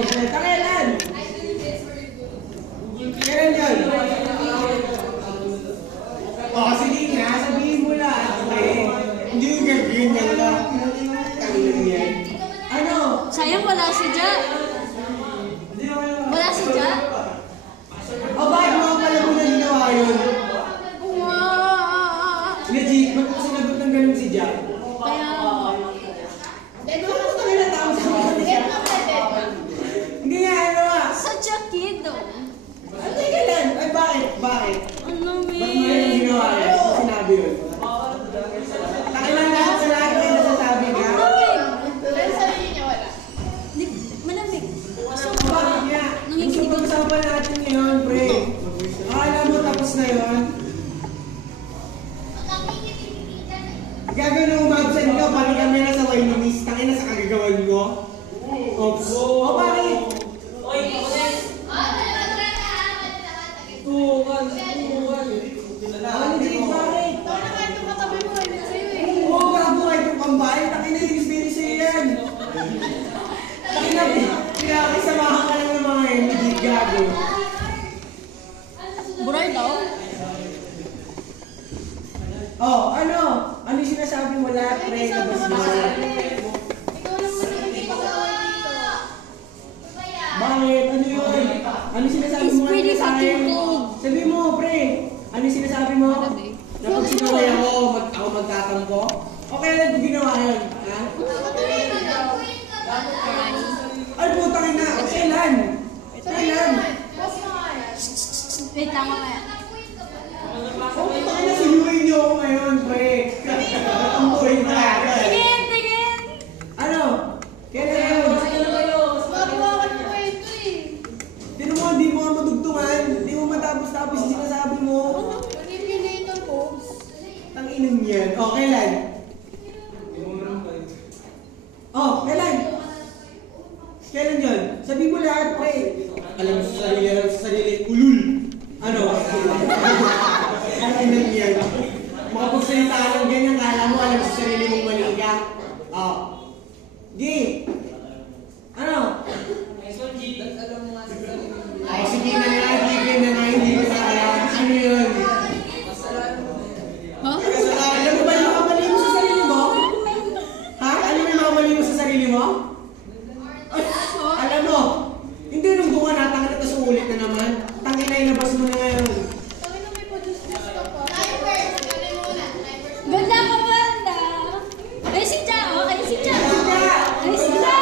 Kailan? Kailan yun? Oh, sige nga, sabihin mo lahat. Hindi yung gagawin na lang. Tanginan yan. Ano? Sayang wala si Ja. Wala si Ja. O bakit mga pala mo na ginawa yun? Legit, ba't mo sinagot ng ganun si Jack? Kaya Gusto nila tao sa mga siya. Hindi nga, ano ah. sadya kid oh. Ano ka lang? Ay, bakit? Bakit? Ano Ba't mo yung ginawa yun? Ba't sinabi yun? Takilang lahat sa lahat may nasasabi ka? Malamig. Bakit nga? Gusto pag-usapan natin yun, pre. Akala mo tapos na yun? Gagawin mo umabsent ka, pati kami na sa Wailumis, tangin na sa kagagawan mo. Ops. O bakit? Legit, bakit? Oo, gago kahit yung pambahay, tangin na yung spirit sa'yo yan. Tangin na, pinakisamahan ka lang ng mga yun, legit gago. Buray daw. Oh, ano? Ano yung sinasabi mo lahat, pre? Tapos mo. Bakit? Ano yun? Ano yung sinasabi It's mo pretty sa akin? fucking cold. Sabi mo, pre. Ano yung sinasabi mo? Na pag sinaway ako magtatampo? Okay lang kung ginawa yun. Ha? Ay, putang ina. Kailan? Kailan? Wait, tama kaya. Oh, putang ina. Sinuway niyo ako ngayon, pre. Ang buhay na agad. Tingin! Ano? Kailan yun? Tinan mo, hindi mo nga madugtungan. Hindi mo matapos-tapos yung sinasabi mo. Tanginan yan. Oh, kailan? Oh, kailan? Kailan yun? Sabi mo lahat, pre. Alam mo sa sarili, ulul. Ano? Tanginan yan. Makapagsalita ka ng ganyan, kala mo alam sa sarili mong mali ka. Oh. G. Ano? Ay, sige na nga, gigil na nga, hindi ko na alam. Ano yun? Huh? Alam mo ba yung mga mali mo sa sarili mo? Ha? Alam mo yung mga mali mo sa sarili mo? Ay, alam mo, hindi nung bunga natangin at ulit na naman. Tangin na inabas mo na ngayon. Ganda ka, banda! Ay, si Ja! Okay, si Ja! Ay, si Ja!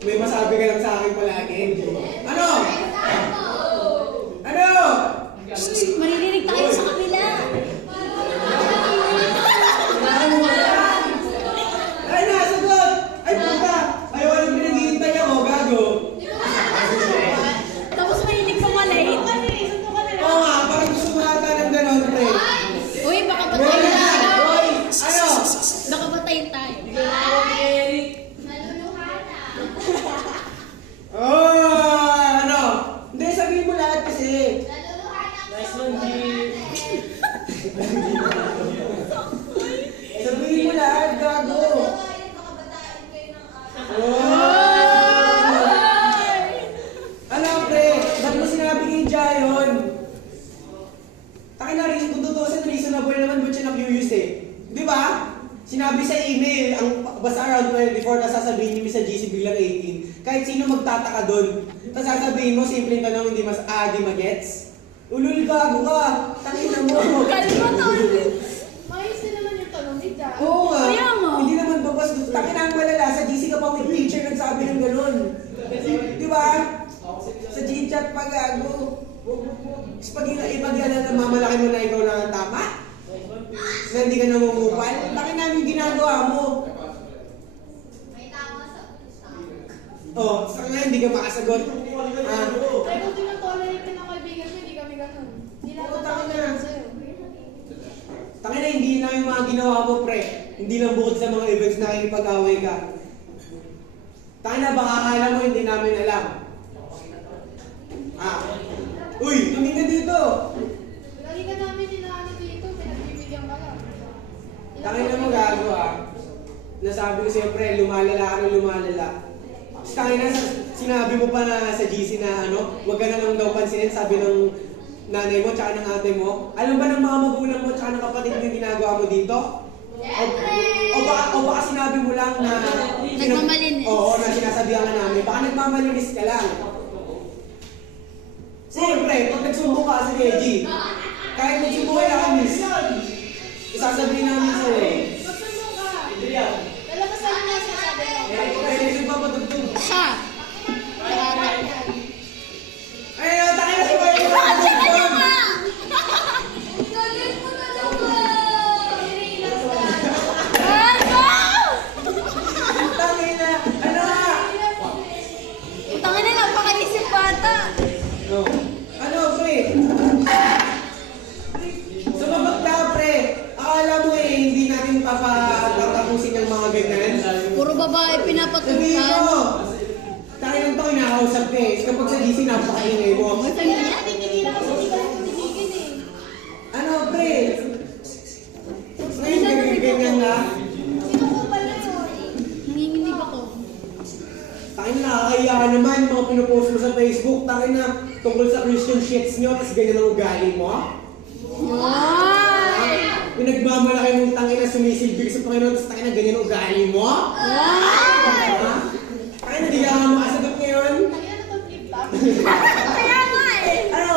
May masabi ka lang sa akin palagi. Ano? Ano? Maririnig tayo sa kabila. Ay, nasagot! Ay, puta! Ay, walang pinag-iintay ako, gago. Tapos marinig pa malay. Oo nga, parang gusto mo nata ng gano'n, pre. Uy, baka Hoy, batayin tayo. hoy! Ano? Baka batayin tayo. Oh, ano? Hindi, sabihin mo lahat kasi. Nice one, G. Sabihin mo lahat, gago. Oh! Ano, pre? Ba't mo sinabi kay Jai yun? Takin na rin, kung tutusin, reasonable naman ba't siya nag-use eh. Di ba? Sinabi sa email, ang basta around 24, tapos sasabihin ni Mr. GC biglang 18. Kahit sino magtataka doon. Tapos sasabihin mo, simpleng tanong, hindi di magets. Ulul, gago ka. Takin na mo. Kalimutan. Mayos din naman yung tanong ni Jack. Oo nga. Kaya nga. Hindi naman babas. Takin na ang malala. Sa GC ka pa with teacher nagsabi ng ganun. Di ba? Sa G-chat pa gago. Tapos ipag-iala na mamalaki mo na ikaw lang ang tama. Na hindi ka namumupal. Takin namin ginagawa mo. Oh, sa kanya hindi ka makasagot. Ah, Kaya kung tinatolerate ka ng kaibigan mo, hindi kami ganun. Hindi lang Oo, tama na. tolerate sa'yo. takin na hindi na yung mga ginawa mo, pre. Hindi lang bukod sa mga events na nakikipag-away ka. Takin na baka akala mo hindi namin alam. Ah. Uy, tumingin ka dito. Lagi ka namin inaano dito, pinagbibigyan ka lang. Takin na mo gago ah. Nasabi ko siyempre, lumalala ka ng lumalala. Tapos takin na, sinabi mo pa na sa GC na ano, huwag ka na lang daw pansinin, sabi ng nanay mo, tsaka ng ate mo. Alam ba ng mga magulang mo, tsaka ng kapatid mo yung ginagawa mo dito? O baka sinabi mo lang na... Nagmamalinis. Oo, na sinasabihan ka namin. Baka nagmamalinis ka lang. Siyempre, pag nagsumbong ka sa Reggie, kahit nagsumbong ka lang kami, isasabihin namin sa'yo eh. Magsumbong ka. Lalabas na yung nasasabi mo. Pwede nagpapadugtog. Siya. Ay, takin na si Marty. Bakit siya kanya nga? Ano? Takin na. Ano nga? Tangin na, napakaisip bata. No. Ano, pre? Sumabak ka, pre. Akala mo eh, hindi natin papatapusin ng mga ganyan. Puro babae Sabihin pinapatukan. mo. Takin lang ito, kinakausap ka eh. Kapag sa GC, napakaingay mo. Boyfriend mo yan? Tinigil ako, hindi ka lang tumitigil eh. Ano, pre? Ngayon, ganyan na. Sino ko pala yun? Nanginginig ako. Takin na, nakakaya ka naman. Mga pinupost mo sa Facebook. Takin na, tungkol sa Christian shits nyo, tapos ganyan ang ugali mo. Why? Pinagmamalaki mong tangin na sumisilbig sa Panginoon, tapos takin na ganyan ang ugali mo. Why? Ha? Takin na, di ka makasagot ngayon. Kaya na itong flip-top. Kaya nga eh. Ano?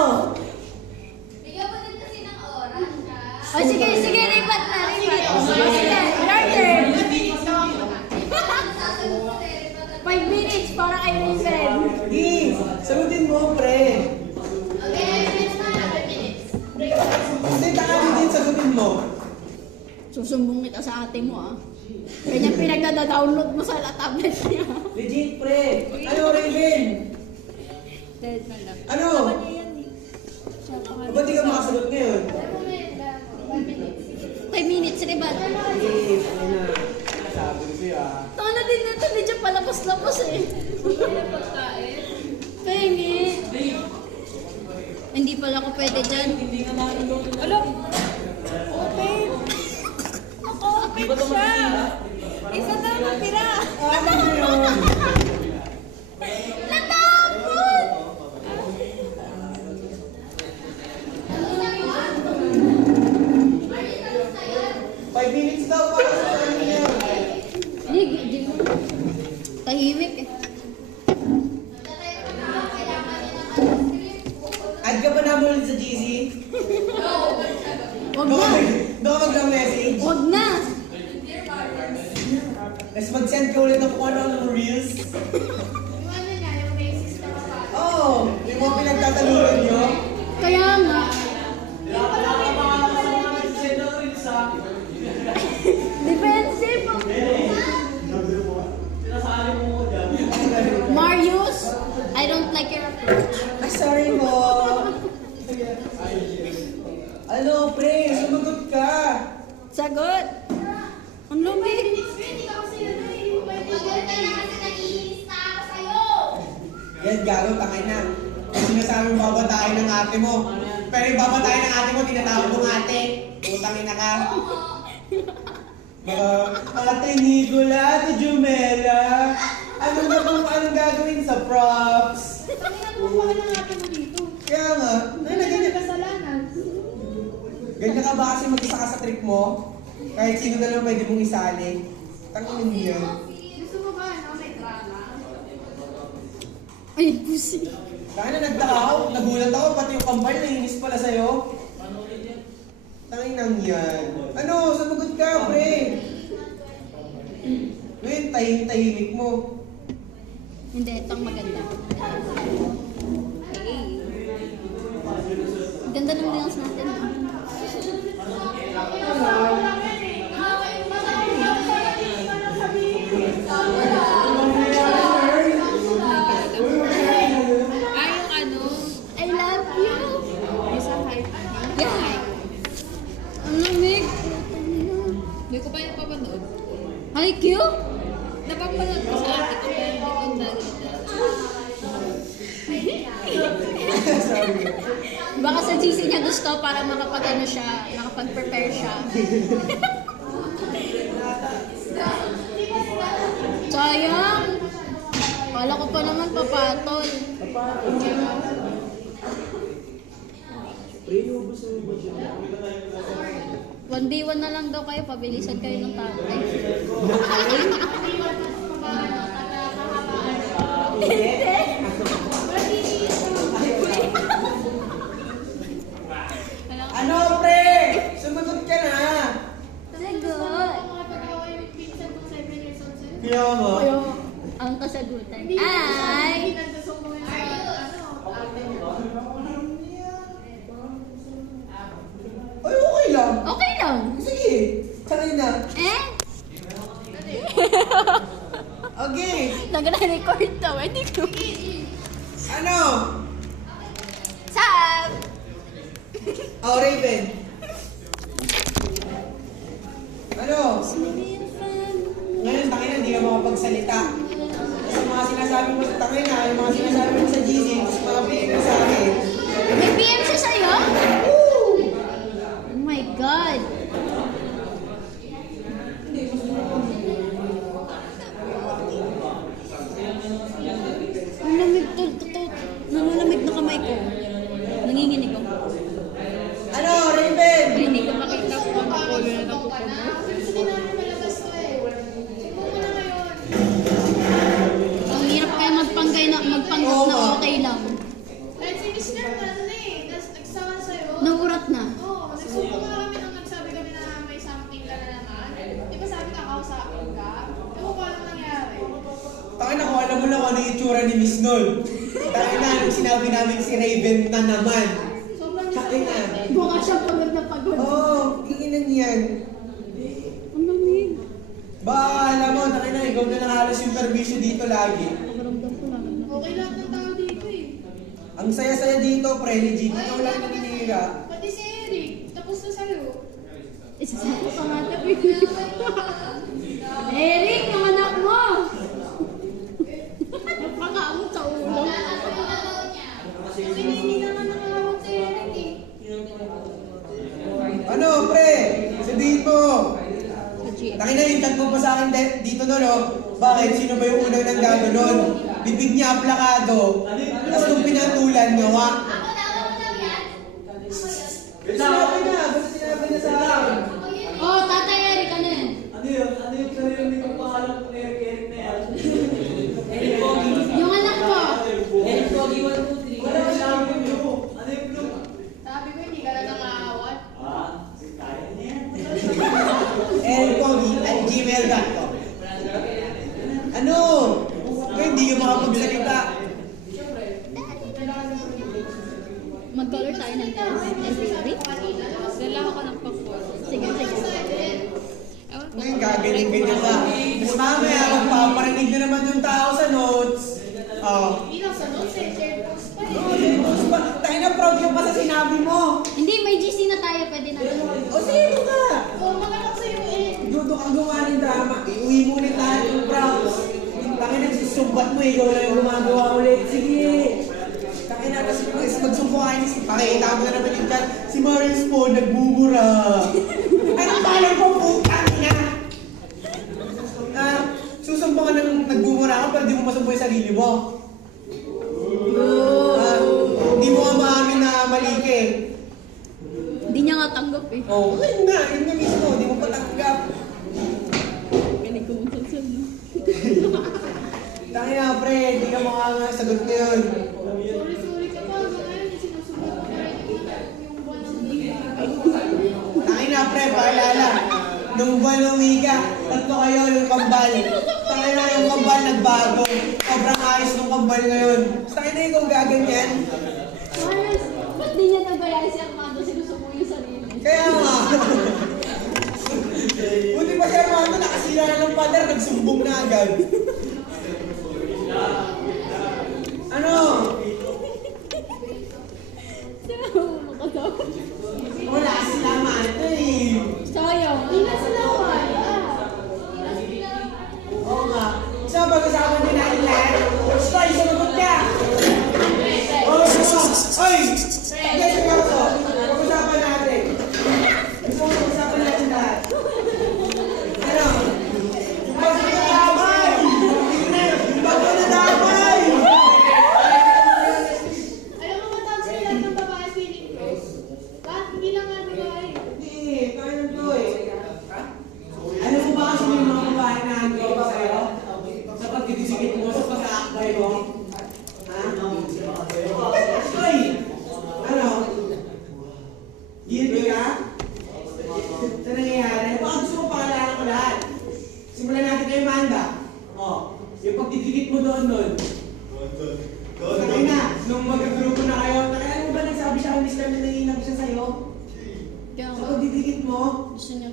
Bigyan mo din kasi ng oras, ha? O sige, sige, lipat na, lipat. O sige, your turn. Sasagot mo rin. 5 minutes para kay Raven. Di, sagutin mo, pre. Okay, minutes na. 5 minutes. Hindi, takin din, sagutin mo. Susumbong kita sa ate mo ah. Kanya pinagdada-download mo sa tablet niya. Legit, pre. Ano, Raven? Dead na lang. Ano? Ba't di ka makasagot ngayon? 5 minutes. 5 minutes, Rebat. Yes, ano na. Sabi ko sa'yo ah. Tanga din na ito, medyo palapos-lapos eh. Pengit. Hindi pala ako pwede dyan. Alo? Open. Naka-open siya. Isa na lang tira. Ano yun? Natapon! 5 minutes daw para sa ano niya. Hindi. Tahimik eh. Add ka pa namin ulit sa GC? Wag na. Doon ka mag-message? Wag na. Tapos mag-send ka ulit ng kung ano ang reels. Yung ano niya, yung racist na kapatid. Oo, yung mga pinagtatalunan nyo. Kaya nga. Defensive. Marius, I don't like your approach. Ay, sorry mo. Ano, pre? Sumagot ka. Sagot. Ang lumig. Hindi ka kasi ano eh. Hindi mo pwede Maganda na kasi nag-iinis na ako sa'yo. Yan, gago, tangay na. Sinasabing babatayin ng ate mo. Pero yung babatayin ng ate mo, tinatawag mong ate. Utangin na ka. Ate Nicola, Ate Jumela. Ano na kung anong gagawin sa props? Tangina mo pa ng ate mo dito. Kaya nga, Ano na ganyan, kasalanan? ganyan ka ba kasi mag-isa ka sa trip mo? Kahit sino na lang pwede mong isali. Tangin mo yan. Gusto mo ba ano? May drama? Ay, pusi. Kaya na nagtaka ako, nagulat ako, pati yung kampay naiinis pala sa'yo. Tangin nang yan. Ano, sumagot ka, pre. Ngayon, tahimik mo. Hindi, itong maganda. Hey. Ganda ng nails natin. Ah. Ay, yung ano, I love you. Isa kahit Yeah. Ang lamig. Hindi ko pa yung papanood. Ay, cute. Napapanood ko sa ate ko pero hindi ko nakita. Sorry. Baka sa GC niya gusto para makapag-ano siya, makapag-prepare siya. Sayang. Kala ko pa naman papatol. 1v1 na lang daw kayo, pabilisan kayo ng tatay. Ano, pre? Sumagot ka na. Sagot. mga pag-away yung pinsan kong 7 years old sa'yo. Kaya nga. Kayo, ang kasagutan ay... Hindi nagsusumbong yung sa ate mo. Ay, okay lang. Okay lang. Sige, sanay na. Eh? Okay. Nag-record daw, hindi ko. Ano? Sab! Oh, Raven. Ano? Ngayon, tangin na, hindi ka makapagsalita. Kasi mga sinasabi mo sa tangin na, yung mga sinasabi mo sa GC, tapos mga PM sa akin. May PM siya sa'yo? Woo! Oh my God! Ang lamig to, nanalamig na kamay ko. Nanginginig ako. Ano, Raven? Hindi ko makita kung ano ko yun na Sumbong ka na. Kasi gusto din namin malabas to eh. Sumbong mo na ngayon. Ang hirap kaya magpanggap Oo na nga. okay lang. Kahit si Miss Nerd na ano eh. Tapos nagsawa sa'yo. Naurat na. Oo, nagsumbong nga kami nung nagsabi kami na may something ka na naman. Di ba sabi ka kausapin ka? Ewan ko ano nangyari. Tangin na, kung alam mo lang kung ano yung itsura ni Miss Nol. Tangin na, nung sinabi namin si Raven na naman. Sobrang Tangin na. Mukha siyang pagod na pagod. Oo, kinginan yan. Ang lamig. Ba, alam mo, tangin na, ikaw na lang halos yung permisyo dito lagi. Nakaramdam ko lang. Okay lahat ng tao dito eh. Ang saya-saya dito, pre, legit. Ikaw lang naninira. Pati si Eric, tapos na sa'yo. Isasabi pa nga tabi. Eric, yung anak mo! Napakaamot sa ulo. Kasi hindi naman nakakawag si Eric eh. Ano, pre? Sabihin mo. Sa GF. Tangin na, yung chat mo pa sa akin dito no, no? Bakit? Sino ba yung unang nanggago nun? Bibig niya aplakado. Tapos nung pinatulan niyo, ha? Ako daw yan. Sinabi na, basta sinabi na sa akin. Oh, Tatay Eric, ano yan? Ano yun? Ano yung sarili kong pangalan kung Eric na yan? Yung anak ko. Eric Pogi 1, 2, 3. Wala siyang blue. Ano yung blue? Sabi ko hindi ka na nakakawat. Kaya niya yan. Elpogi@gmail.com magkaganyan-ganyan ka. Tapos mamaya, magpaparinig na naman yung tao sa notes. Oh. Hindi lang sa notes eh, shared post pa eh. Tayo na proud ka pa sa sinabi mo. Hindi, may GC na tayo. Pwede na. O sino ka? Oo, maganak sa'yo eh. Dudo kang gumawa ng drama. Iuwi mo ulit lahat yung props. Taki nagsusumbat mo, ikaw lang yung gumagawa ulit. Sige. Taki na, tapos magsumpo kayo. Pakita mo na naman yung chat. Si Marius po, nagbubura. Anong balang ko, putang ina? Susumpo ka ng nagbubura ka, pero di mo masumpo yung sarili mo. Hindi mo nga maamin na mali ka eh. Hindi niya nga tanggap eh. Oo, yun nga mismo, di mo patanggap. Pinig ko mong salsal, no? Taki na, pre, di ka makakasagot na yun. Sorry ka pa. Ngayon, sinusunod ko rin yung buwan ng Taki na, pre, paalala. Nung buwan ng Mika, tatlo kayo yung kambal. Taki na yung kambal nagbago. Sobrang ayos ng kambal ngayon. Taki na ikaw gaganyan. Marius, ba't di niya nabayari si Armando? Sinusubo yung sarili. Kaya nga. Buti pa si Armando, nakasira na ng pader, nagsumbong na agad. Ano? Wala sila Armando eh. Sayang. Hindi na sila wala. Oo nga. So, pag-usapan din natin lahat. Stoy, sumagot ka! Oh, oy! Hindi, seryoso. Pag-usapan natin. Gusto mo pag-usapan natin lahat. Ano? Bago na damay! Bago na damay! Alam mo matawag sila lahat ng babae feeling close. Lahat, hindi lang nga babae. Hindi, kaya nang to eh. Alam mo ba kasi may mga babae na hanggang pa sa'yo? Sa pagtitigit mo, sa pag-aakbay mo? Ha? Stoy! Ano? Guilty ka? Sa nangyayari? Baka gusto mo pakalanan ko lahat. Simulan natin kay Amanda. O, yung pagtitigit mo doon. Sakay na, nung mag-grupo na kayo, alam mo ba nagsabi siya kung Mr. na nanginag siya sa'yo? Kaya Sa nga, pagtitigit mo, gusto niya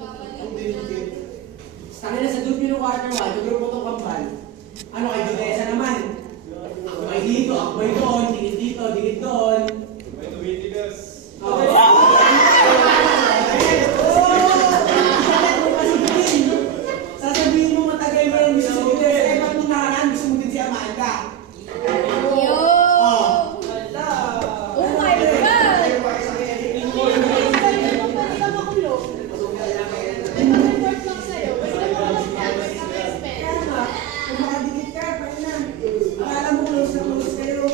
sakay na sa group nyo ng quarter 1, yung grupo itong kambal. Ano kay Dudesa naman? Akbay dito, akbay doon, dikit dito, dikit doon. Sasabihin mo matagal mo yung gusto mo. Eh, ba't nung nakaraan gusto mo din si Amanda? Yo! Oh. Oh my God! Pwede ka makulong. May mag-report lang sa'yo. Pwede mo mag-report. Pwede ka ma-expect. Kaya nga, kung makadikit ka, paano na? Akala mo close na close kayo.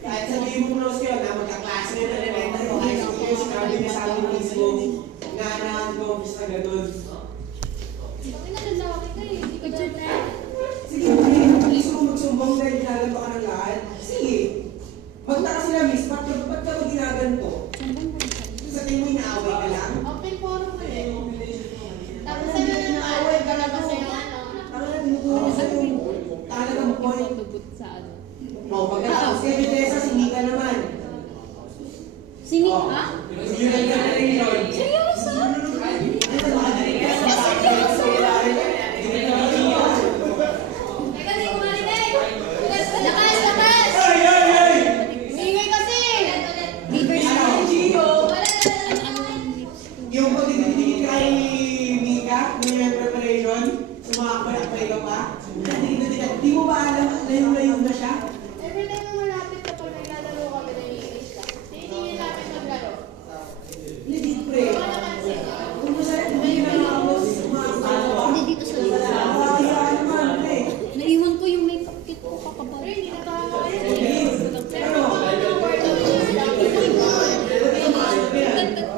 Kahit sabihin mo close kayo, na magkaklase kayo na elementary o high school kayo, sinabi niya sa akin mismo, nga ko, basta ganun. Bakit na lalaki ka eh? Hindi ka dyan. Sige, gusto mo magsumbong dahil ginaganto ka ng lahat? Sige. Magtaka sila, miss, ba't ka ba ginaganto? Sa tingin mo inaaway ka lang? Open forum mo eh. Tapos ano na naaway ka na kasi yung ano. Tama na, tinuturo sa yung talagang point. Tugot sa ano. O, pagkatapos kay Vitessa, singika naman. Sini, ha? Yun ang generation. Seryoso? Ano ba, generation? Teka, di ko marinig. Lakas, lakas! Ay, ay, ay! Ingay kasi! Beavers Ano? Yung pagtitigit kay Mika, yung preparation, sumakapay ka pa, di mo ba alam, layo-layo na siya? Every time na malapit kapag naglalaro kami na English ka, titingin namin maglaro. Legit, pre. Wala naman sila. Kung masarap, hindi na nakapos, sumakapay Hindi dito sa labas. Nakakaya naman, pre. Naiwan ko yung makeup kit ko kakabal. Pero hindi natama yun. Pero Ano? kapag na-word na yun,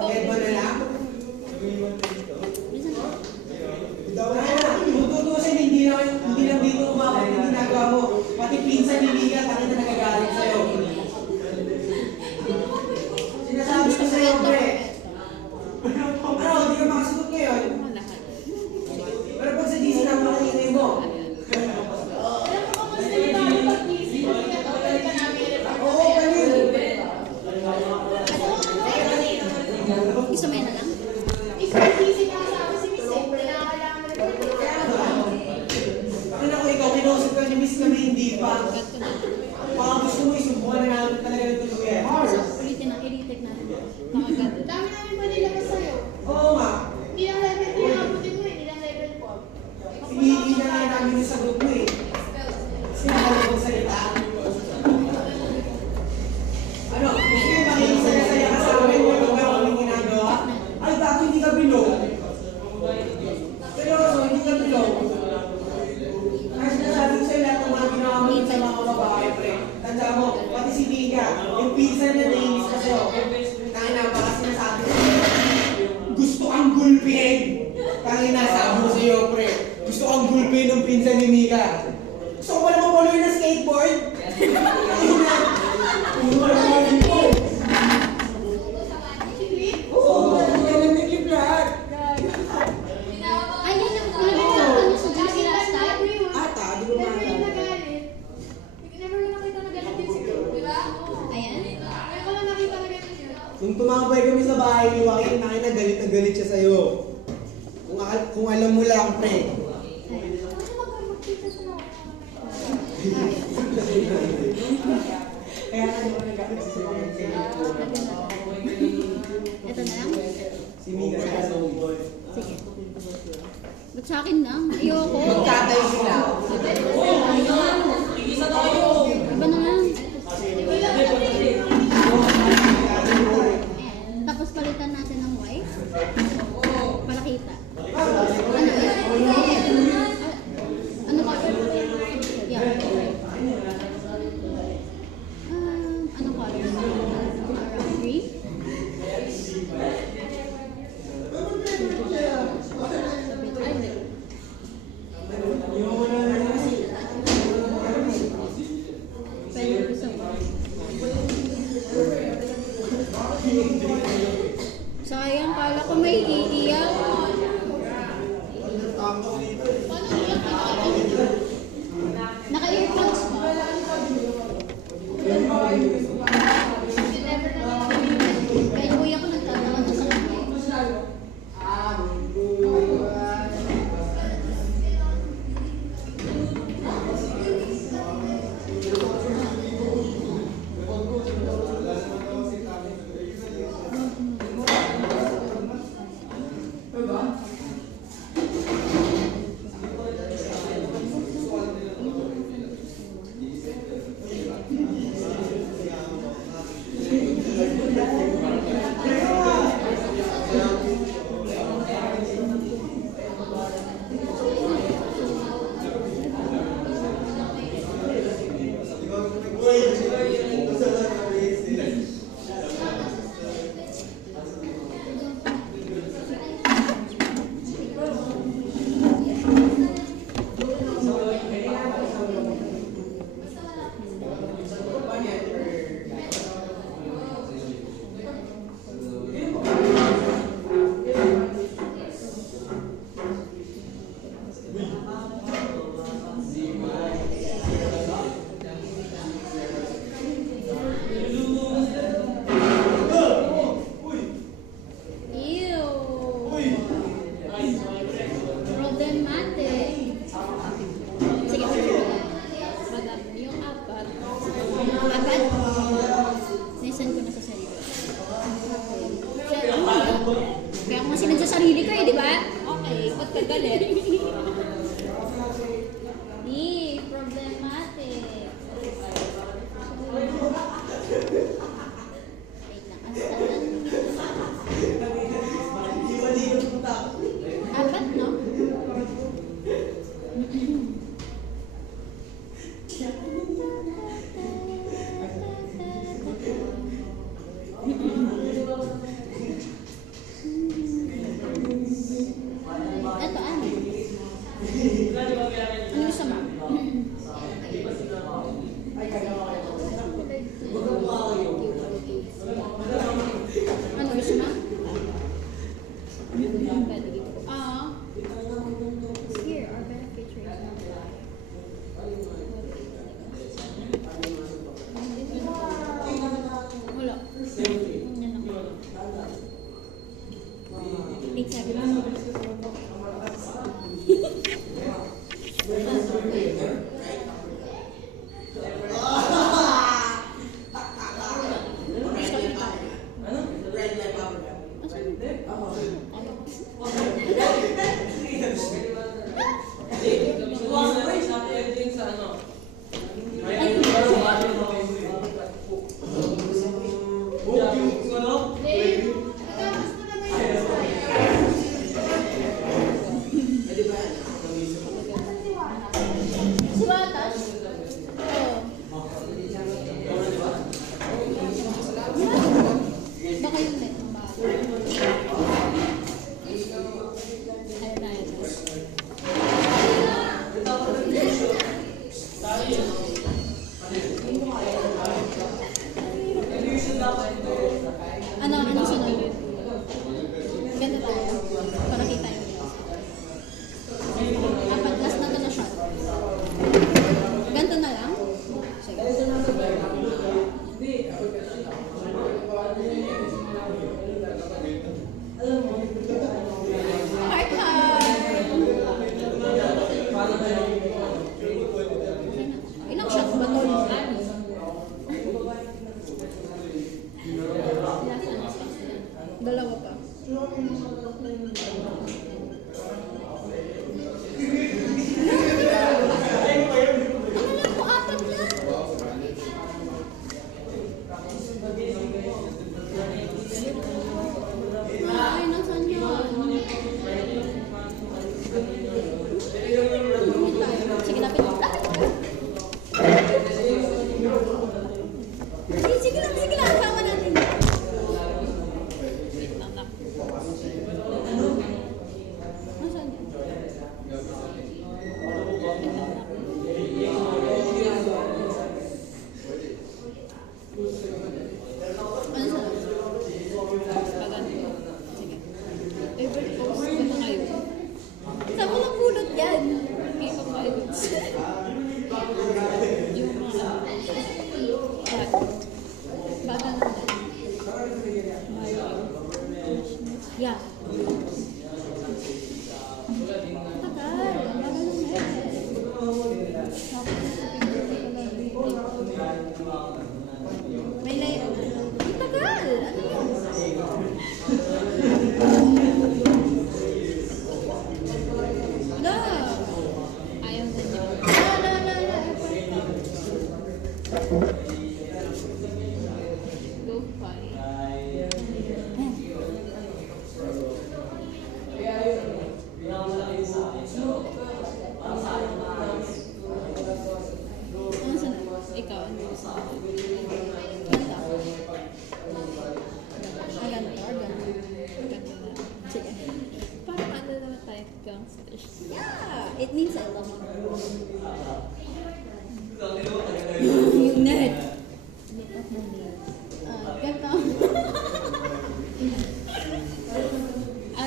Head mo na lang? Kaya na, kung tutusin, hindi lang dito umabot yung ginagawa mo. Pati pinsan ni Mika, takin na nagagalit sa'yo. Sinasabi ko sa'yo, pre. Ano, hindi ka makasugot ngayon? Pero pag sa GC, napakaingay mo. alam mo kung sino tayo pag-isip, hindi ka namin Oo, kanil. Gusto mo yan na lang? Is pag-isip bilog. Seryoso, hindi ka bilog. Kasi nasabi ko sa'yo lahat ng mga ginawa mo sa mga babae, pre. Tanda mo, pati si Mika, yung pinsan niya naiinis ka sa'yo. Tangina, baka sinasabi ko sa'yo, gusto kang gulpin. Tangina, sabi mo sa'yo, pre. Gusto kang gulpin ng pinsan ni Mika. Gusto ko pala mapuloy ng skateboard. Tangina. Wala mo dito. Oo, walang naging lahat. Ay, yun yung pinag-usapan niyo sa GC last time? Ata, di ba Never yung mga nagalit. Never ko nakita na galit din si Kim, di ba? Ayan. Ngayon ko lang nakita na galit yun. Nung tumambay kami sa bahay ni Joaquin, na galit siya sa'yo. Kung alam mo lang, pre. Kaya ano ko nag-galit si Joaquin. Ito na lang? Si Mika sa softball. Sige. Ba't sa akin lang? Ayoko. Magkatay sila. Igisa tayo! Iba na lang. Tapos palitan natin ng white. Para kita. Ano yan? Ano ka? Yeah. Ano ka? Green? Ay, hindi. Pwede gusto ko. Sayang, kala ko may iiyak. Naka-earphones mo? Kaya kuya ko nagtatawa na sa kanya. kinaya to. Ano sunod? Ganda tayo. Para kita yung videos. Apat, last na to na shot. Ganto na lang? Sige. Heart, heart! Ilang shot ba to? Dalawa pa. Ano po, apat na? Ay, nasan yun? Sige, lapit. Sige lang. Sama natin. Wait lang lang. Nasaan yun? Ano saan? Paganto. Sige. Favorite post ko na ngayon. Saan mo lang pulot yan? K-pop idols. Yung mga chat. Bagal lang yan. Yeah. Tagal. Bagal lang yan. May layer. Ang tagal. Ano yun? No. Ayaw na niya. Go fight. Ano sunod? Ikaw, ano gusto mo? Ganda. Ah, ganito. Ganto na. Sige. Parang ano naman tayo, gangsters. Yeah! It means I love you. Yung net. Look at the net. Ganito.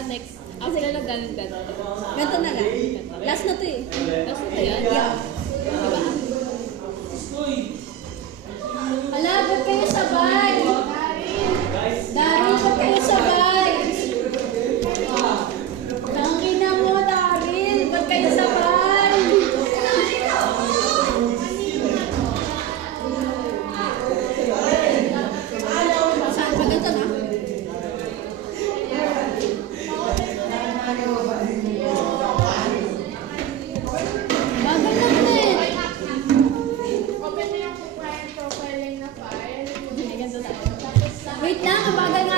Next. After lang ganun ganto. Ganito na lang. Last na to eh. Tapos ito yan. Yeah. Diba? Hala, ba't kayo sabay? Daryl, ba't kayo sabay? Tangina mo, Daryl, ba't kayo sabay? Saan? Pag ganito na? Bagal lang eh. Open na yung profile na file. Wait lang, ang bagal nga